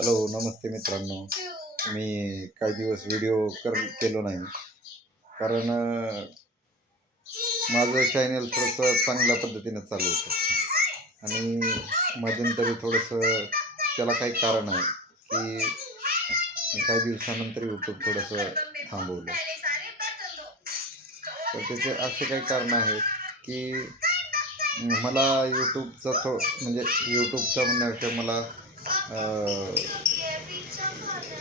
Hello, नमस्ते मित्रांनो. मी काही दिवस व्हिडिओ केलो नाही कारण माझं चॅनल थोडंसं चांगल्या पद्धतीनं चालू होतं आणि मध्यंतरी थोडंसं त्याला काही कारण आहे की मी काही दिवसानंतर यूट्यूब थोडंसं थांबवलं. तर त्याचे असे काही कारण आहेत की मला यूट्यूबचा म्हणजे यूट्यूबचा म्हणण्यापेक्षा मला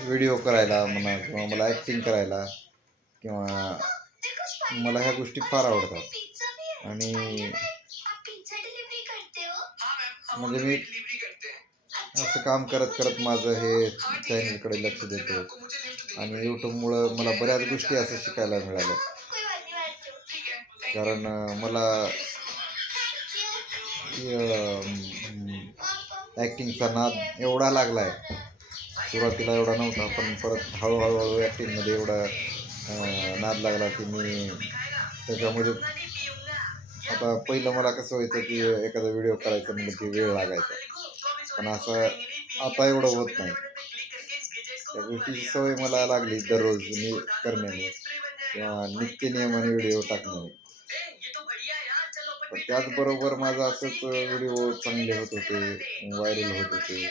व्हिडिओ करायला म्हणा किंवा मला ॲक्टिंग करायला किंवा मला ह्या गोष्टी फार आवडतात आणि म्हणजे मी असं काम करत करत माझं हे चॅनलकडे लक्ष देतो आणि यूट्यूबमुळं मला बऱ्याच गोष्टी असं शिकायला मिळाल्या. कारण मला ॲक्टिंगचा नाद एवढा लागला आहे. सुरुवातीला एवढा नव्हता, पण परत हळूहळू ॲक्टिंगमध्ये एवढा नाद लागला की मी त्याच्यामध्ये आता पहिलं मला कसं व्हायचं की एखादा व्हिडिओ करायचा म्हणजे की वेळ लागायचा, पण असं आता एवढं होत नाही. त्या गोष्टीची सवय मला लागली दररोज मी करण्याने किंवा नित्यनियमाने व्हिडिओ टाकण्याने. पण त्याचबरोबर माझं असंच व्हिडिओ चांगले होत होते, व्हायरल होत होते,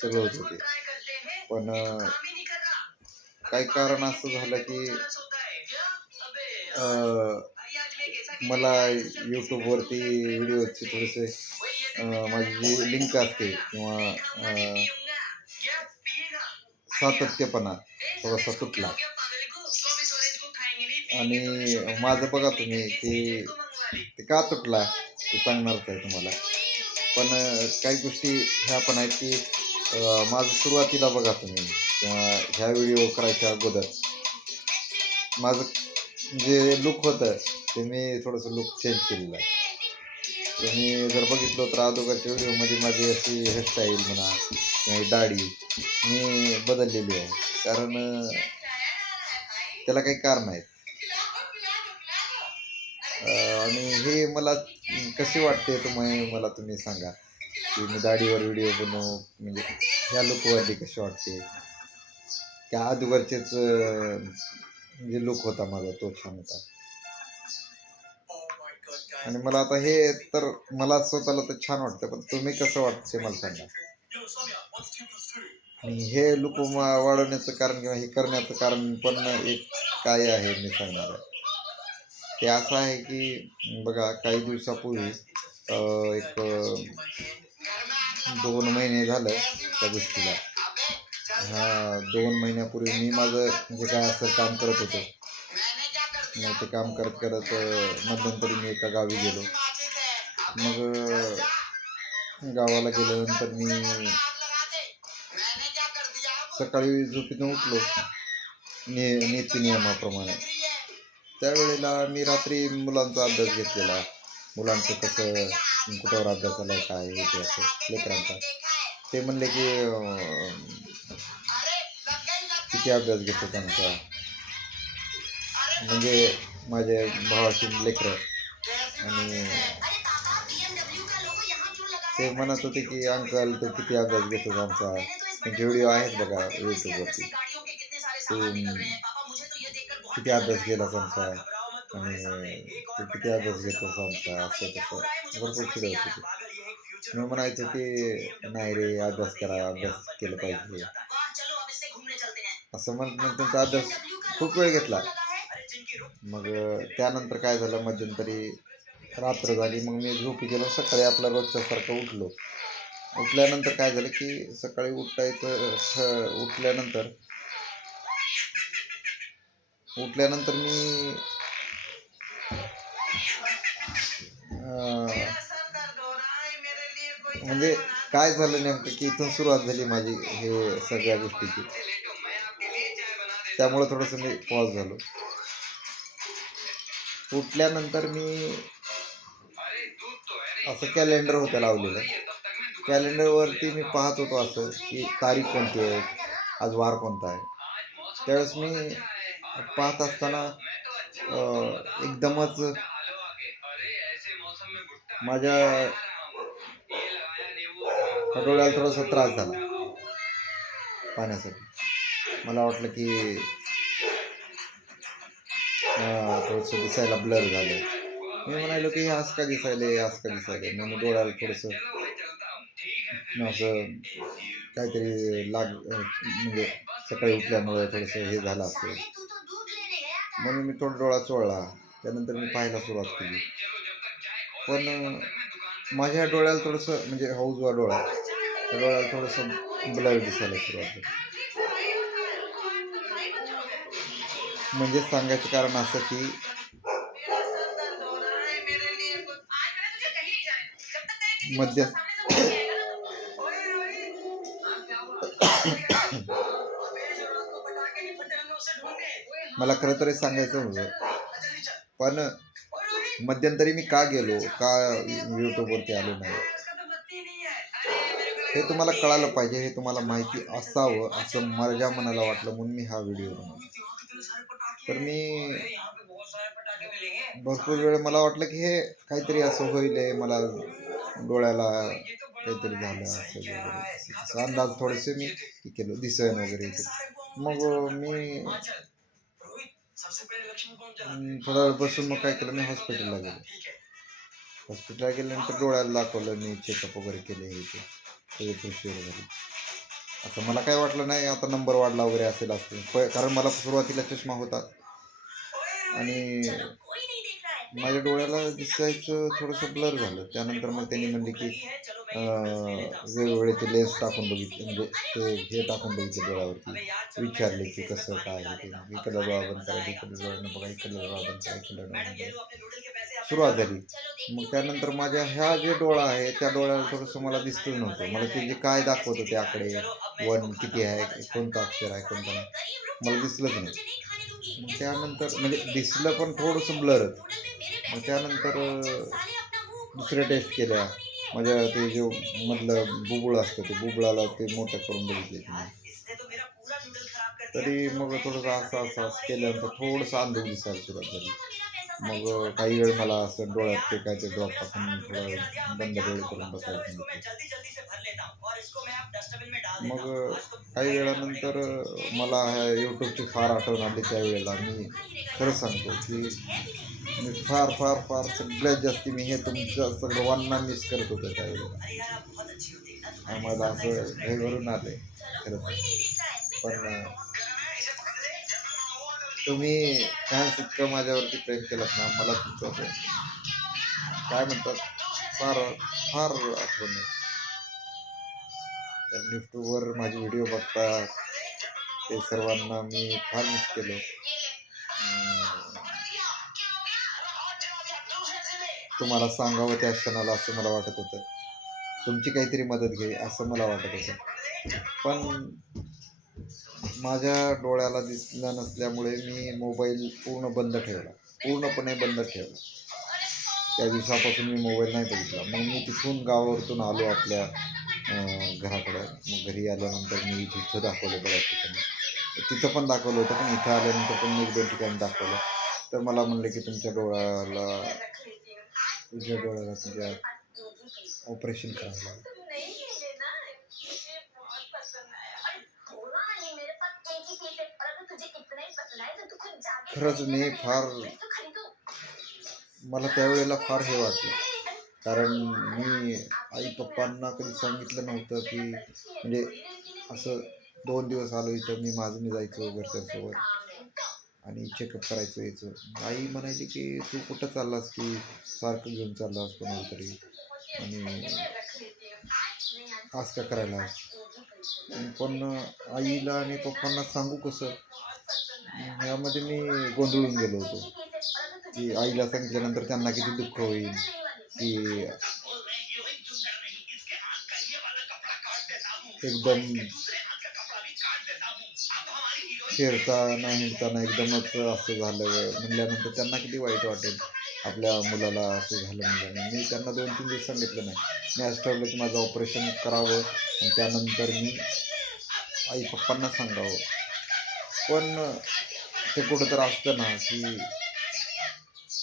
सगळं होत होते. पण काही कारण असं झालं की मला यूट्यूबवरती व्हिडिओचे थोडेसे माझी जी लिंक असते किंवा सातत्यपणा थोडासा तुटला आणि माझं बघा तुम्ही की ते का तुटला ते सांगणारच आहे तुम्हाला. पण काही गोष्टी ह्या पण आहेत की माझं सुरुवातीला बघा तुम्ही किंवा ह्या व्हिडिओ करायच्या अगोदर माझं जे लुक होतं ते मी थोडंसं लुक चेंज केलेलं आहे. तुम्ही जर बघितलं तर अगोदरच्या व्हिडिओमध्ये माझी अशी हेअरस्टाईल म्हणा किंवा दाढी मी बदललेली आहे. कारण त्याला काही कारण आहेत आणि हे मला कसे वाटते मला तुम्ही सांगा की मी दाढीवर व्हिडिओ बनवू म्हणजे ह्या लुकवरती कशी वाटते. त्या अगोदरचेच जे लुक होता माझा तो छान होता आणि मला आता हे तर मला स्वतःला तर छान वाटतं, पण तुम्ही कसं वाटतं ते मला सांगा. आणि हे लुक वाढवण्याचं कारण किंवा हे करण्याचं कारण पण एक काय आहे मी सांगणार आहे. ते असं आहे की बघा काही दिवसापूर्वी एक 2 महिने झालं त्या गोष्टीला. हा 2 महिन्यापूर्वी मी माझं जे काय असं काम करत होतो, मग ते काम करत करत मध्यंतरी मी एका गावी गेलो. मग गावाला गेल्यानंतर मी सकाळी झोपेतून उठलो नित्यनियमाप्रमाणे. त्यावेळेला मी रात्री मुलांचा अभ्यास घेतलेला. मुलांचं कसं कुठवर अभ्यासाला काय हे ते असं लेकरांचा. ते म्हणले की किती अभ्यास घेतो त्यांचा, म्हणजे माझे भावाची लेकरं. आणि ते म्हणत होते की अंकल तो किती अभ्यास घेतो आमचा. त्यांचे व्हिडिओ आहेत बघा यूट्यूबवरती. तू किती अभ्यास केलास आमचा आणि तू किती अभ्यास घेतोस आमचा, असं तसं भरपूर चिडवत होते. मी म्हणायचं की नाही रे, अभ्यास करा, अभ्यास केलं पाहिजे असं म्हणत त्यांचा अभ्यास खूप वेळ घेतला. मग त्यानंतर काय झालं, मध्यंतरी रात्र झाली. मग मी झोपी गेलो. सकाळी आपल्या रोजच्यासारखं उठलो. उठल्यानंतर काय झालं की सकाळी उठल्यानंतर मी म्हणजे काय झालं नेमकं की इथून सुरुवात झाली माझी हे सगळ्या गोष्टीची. त्यामुळे थोडंसं मी पॉज झालो. उठल्यानंतर मी असं कॅलेंडर होतं लावलेलं. कॅलेंडरवरती मी पाहत होतो असं की तारीख कोणती आहे, आज वार कोणता आहे. त्यावेळेस मी पाहत असताना एकदमच माझ्या डोळ्याला थोडासा त्रास झाला. पाहण्यासाठी. मला वाटलं की थोडंसं दिसायला ब्लर झालं. मी म्हणालो की हे असं का दिसायले, असं का दिसायले. मग मी डोळ्याला थोडंसं असं काहीतरी म्हणजे सकाळी उठल्यामुळे थोडंसं हे झालं असेल म्हणून मी थोडा डोळा चोळला. त्यानंतर मी पाहायला सुरुवात केली. पण माझ्या डोळ्याला थोडंसं म्हणजे हा उजवा डोळा, त्या डोळ्याला थोडंसं ब्लर दिसायला सुरुवात झाली. म्हणजे सांगायचं कारण असं की मध्य मला खरं तर हे सांगायचं होतं, पण मध्यंतरी मी का गेलो, का यूट्यूबवरती आलो नाही, हे तुम्हाला कळालं पाहिजे, हे तुम्हाला माहिती असावं असं माझ्या मनाला वाटलं म्हणून मी हा व्हिडिओ बनवला. तर मी भरपूर वेळ मला वाटलं की हे काहीतरी असं होईल, मला डोळ्याला काहीतरी झालं असं वगैरे असं अंदाज थोडेसे मी केलं दिसन वगैरे. मग मी थोडा वेळ बसून मग काय केलं, मी हॉस्पिटलला गेलो. हॉस्पिटलला गेल्यानंतर डोळ्याला दाखवलं, मी चेकअप वगैरे केले, हे ते सगळे प्रोसिजर वगैरे. असं मला काय वाटलं नाही आता नंबर वाढला वगैरे असेल असतं, कारण मला सुरुवातीला चष्मा होता आणि माझ्या डोळ्याला दिसायचं थोडंसं ब्लर झालं. त्यानंतर मग त्यांनी म्हणले की वेगवेगळे ते लेन्स टाकून बघितले, म्हणजे ते हे टाकून बघितले डोळ्यावरती, विचारले की कसं काय आहे ते. इकडं डोळा बंद करायचं, इकडं डोळ्यानं बघा, इकडं डोळा बंद करा, इकडं डोळ्यानं बघा. सुरुवात झाली. मग त्यानंतर माझ्या ह्या जे डोळा आहे त्या डोळ्याला थोडंसं मला दिसतच नव्हतं. मला ते जे काय दाखवत होते आकडे 1 किती आहे, कोणतं अक्षर आहे, कोणतं नाही, मला दिसलंच नाही. मग त्यानंतर म्हणजे दिसलं पण थोडंसं ब्लरच. मग त्यानंतर दुसऱ्या टेस्ट केल्या. माझ्या ते जे मधलं बुबुळ असतं ते बुबुळाला ते मोठं करून बघितले तिने. तरी मग थोडंसं असं केल्यानंतर थोडंसं अंधुक दिसायला सुरुवात झाली. मग काही वेळ मला असं डोळ्यात ते काय ते ड्रॉप टाकून थोडं बंद डोळे करून बसायला सांगितलं. मग काही वेळानंतर मला ह्या यूट्यूबची फार आठवण आली. त्यावेळेला मी खरं सांगतो की मी फार फार फार सगळ्यात जास्ती मी हे तुमच्या सर्वांना मिस करत होतो त्यावेळेला. आम्हाला असं घरून आले खरं तर. पण तुम्ही फॅन्स इतकं माझ्यावरती प्रेम केलं ना, मला तुमचं असं काय म्हणतात फार फार आठवण आहे. यूट्यूबवर माझे व्हिडिओ बघतात ते सर्वांना मी फार मिस केलं. तुम्हाला सांगावं त्या क्षणाला असं मला वाटत होतं, तुमची काहीतरी मदत घ्यावी असं मला वाटत होतं. पण माझ्या डोळ्याला दिसलं नसल्यामुळे मी मोबाईल पूर्णपणे बंद ठेवला. त्या दिवसापासून मी मोबाईल नाही बघितला. मग मी तिथून गावावरतून आलो आपल्या घराकडं. मग घरी आल्यानंतर मी तिथं दाखवलं बऱ्याच ठिकाणी, तिथं पण दाखवलं होतं, पण इथं आल्यानंतर पण 1-2 ठिकाणी दाखवलं. तर मला म्हणले की तुझ्या डोळ्याला तुझ्या ऑपरेशन करावं लागेल. खरंच मी मला त्यावेळेला फार हे वाटलं, कारण मी आई पप्पांना कधी सांगितलं नव्हतं की म्हणजे असं 2 दिवस आलो इथं मी जायचो घरच्यांसोबत आणि चेकअप करायचं यायचं. आई म्हणायची की तू कुठं चाललास की सारखं घेऊन चाललास कोणाला तरी आणि आज का करायला. पण आईला आणि पप्पांना सांगू कसं, ह्यामध्ये मी गोंधळून गेलो होतो की आईला सांगितल्यानंतर त्यांना किती दुःख होईल की एकदम हिंडताना एकदमच असं झालं म्हणल्यानंतर त्यांना किती वाईट वाटेल, आपल्या मुलाला असं झालं म्हणल्यानं. मी त्यांना 2-3 दिवस सांगितलं नाही. मी आज ठरवलं की माझं ऑपरेशन करावं आणि त्यानंतर मी आई पप्पांना सांगावं. पण ते कुठं तर असतं ना की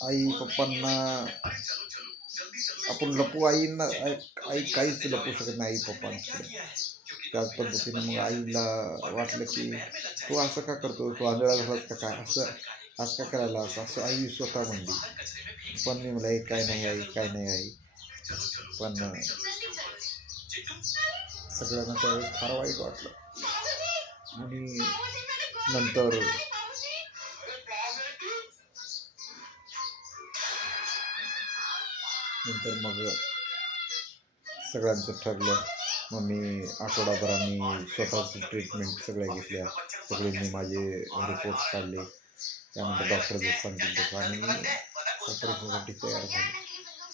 आई पप्पांना आपण लपू, आई काहीच लपू शकत नाही आई पप्पांकडे. त्याच पद्धतीने मग आईला वाटलं की तू असं का करतो, तू आंधळा झालास का काय, असं का करायला असं आई स्वतः म्हणली. पण मी म्हणलं काय नाही आई, काय नाही आई. पण सगळ्यांना त्यावेळेस फार वाईट वाटलं. आणि नंतर मग सगळ्यांचं ठरलं. मग मी आठवडाभराने स्वतःची ट्रीटमेंट सगळ्या घेतल्या. सगळ्यांनी माझे रिपोर्ट्स काढले. त्यानंतर डॉक्टर जे सांगतील तसं आणि मी ऑपरेशनसाठी तयार झालो.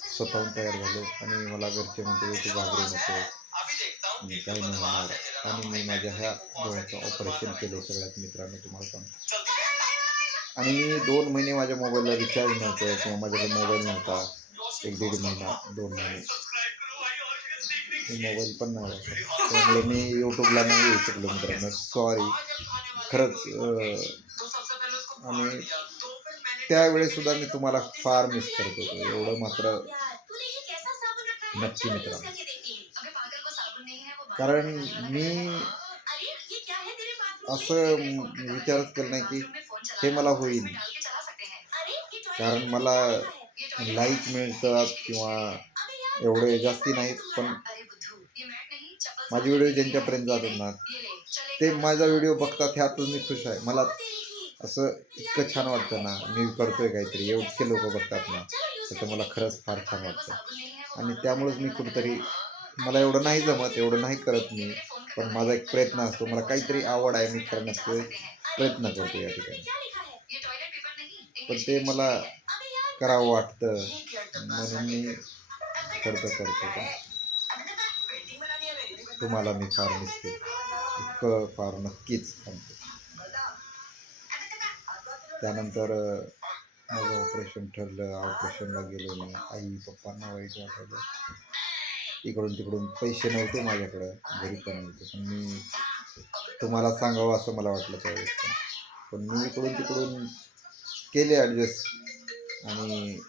स्वतःहून तयार झालो आणि मला घरचे म्हणते तू घाबरू नको, काही नाही होणार. आणि मी माझ्या ह्या डोळ्याचं ऑपरेशन केलं सगळ्यात मित्रांनो तुम्हाला सांगतो. आणि मी 2 महिने माझ्या मोबाईलला रिचार्ज नव्हतं किंवा माझ्याकडे मोबाईल नव्हता. 1-1.5 महिना, 2 महिने मोबाईल पण नाही वापरत. त्यामुळे मी यूट्यूबला नाही येऊ शकलो मित्रांनो, सॉरी खरंच. आणि त्यावेळेस सुद्धा मी तुम्हाला फार मिस करत होतो, एवढं मात्र नक्की मित्रांनो. कारण मी असं विचारच केलं नाही की हे मला होईल. कारण मला लाईक मिळतात किंवा एवढे जास्ती नाहीत, पण माझे व्हिडिओ ज्यांच्यापर्यंत जातात ना ते माझा व्हिडिओ बघतात, ह्यातच मी खुश आहे. मला असं इतकं छान वाटतं ना, मी करतोय काहीतरी, एवढे लोक बघतात ना, त्याचं मला खरंच फार छान वाटतं. आणि त्यामुळेच मी कुठेतरी, मला एवढं नाही जमत, एवढं नाही करत मी, पण माझा एक प्रयत्न असतो, मला काहीतरी आवड आहे, मी करण्याचा प्रयत्न करतो या ठिकाणी. पण ते मला करावं वाटतं म्हणून मी करतो. तुम्हाला मी फार मिस केलं, इतकं फार नक्कीच सांगतो. त्यानंतर माझं ऑपरेशन ठरलं. ऑपरेशनला गेलो मी. आई पप्पांना वाईट वाटायचं. इकडून तिकडून पैसे नव्हते माझ्याकडं, घरी पण नव्हते. पण मी तुम्हाला सांगावं असं मला वाटलं त्यावेळेस. पण मी इकडून तिकडून केले ॲडजस्ट आणि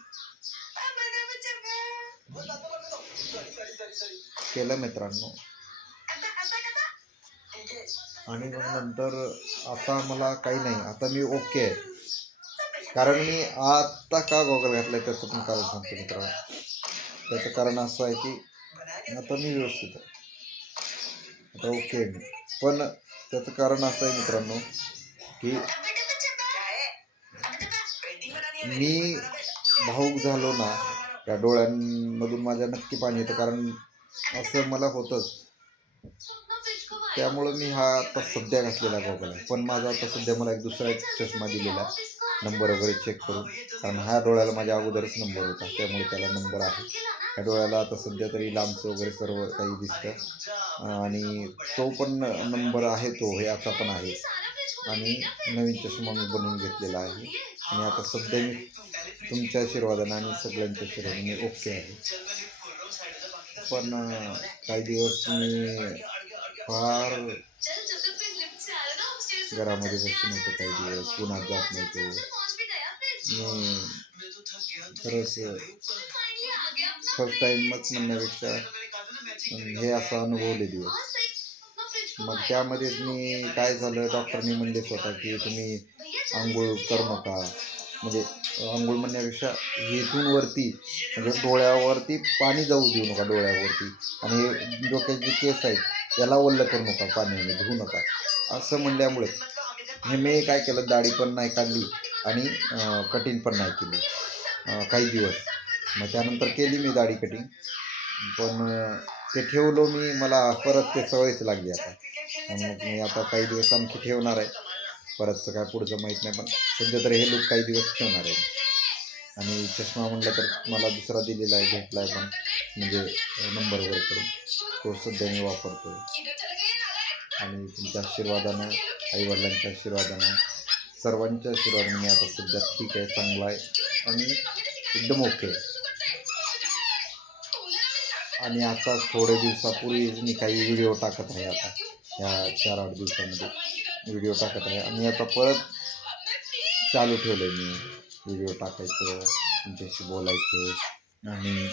केलं मित्रांनो. आणि मग नंतर आता मला काही नाही, आता मी ओके आहे. कारण मी आत्ता का गॉगल घातलाय त्याचं पण कारण सांगतो मित्रांनो. त्याचं कारण असं आहे की आता मी व्यवस्थित आहे, आता ओके आहे मी. पण त्याचं कारण असं आहे मित्रांनो की मी भाऊक झालो ना, त्या डोळ्यांमधून माझ्या नक्की पाणी येतं. कारण असं मला होतंच. त्यामुळं मी हा आता सध्या घातलेला गॉगल आहे. पण माझा आता सध्या मला एक दुसरा एक चष्मा दिलेला आहे, नंबर वगैरे चेक करून. कारण ह्या डोळ्याला माझ्या अगोदरच नंबर होता, त्यामुळे त्याला नंबर आहे. ह्या डोळ्याला आता सध्या तरी लांबचं वगैरे सर्व काही दिसतं. आणि तो पण नंबर आहे, तो याचा पण आहे. आणि नवीन चष्मा मी बनवून घेतलेला आहे. आणि आता सध्या मी तुमच्या आशीर्वादाने आणि सगळ्यांच्या आशीर्वादाने ओके आहे. पण काही दिवस मी फार घरामध्ये बसून होतो, काही दिवस उन्हात जात नव्हतो मी. खरंच फर्स्ट टाईमच म्हणण्यापेक्षा हे असं अनुभवले दिवस. मग त्यामध्येच मी काय झालं, डॉक्टरनी म्हणले स्वतः की तुम्ही आंघोळ करू नका. म्हणजे आंघोळ म्हणण्यापेक्षा इथून वरती म्हणजे डोळ्यावरती पाणी जाऊ देऊ नका, डोळ्यावरती. आणि डोक्याचे जे केस आहेत याला ओल्लं करू नका, पाण्याने धुवू नका असं म्हणल्यामुळे हे मी काय केलं, दाढी पण नाही काढली आणि कटिंग पण नाही केली काही दिवस. मग त्यानंतर केली मी दाढी कटिंग, पण ते ठेवलो मी, मला परत ते सवयच लागली आता. मग मी आता काही दिवस आणखी ठेवणार आहे. परतचं काय पुढचं माहीत नाही, पण सध्या तर हे लूक काही दिवस ठेवणार आहे. आणि चष्मा म्हणलं तर मला दुसरा दिलेला आहे, भेटला आहे पण, म्हणजे नंबर वगैरे करून, तो सध्या मी वापरतो. आणि तुमच्या आशीर्वादानं, आईवडिलांच्या आशीर्वादानं, सर्वांच्या आशीर्वादाने मी आता सध्या ठीक आहे, चांगला आहे आणि एकदम ओके. आणि आता थोडे दिवसापूर्वी मी काही व्हिडिओ टाकत आहे. आता ह्या 4-8 दिवसामध्ये व्हिडिओ टाकत आहे. आणि आता परत चालू ठेवलं मी व्हिडिओ टाकायचं, तुमच्याशी बोलायचं. आणि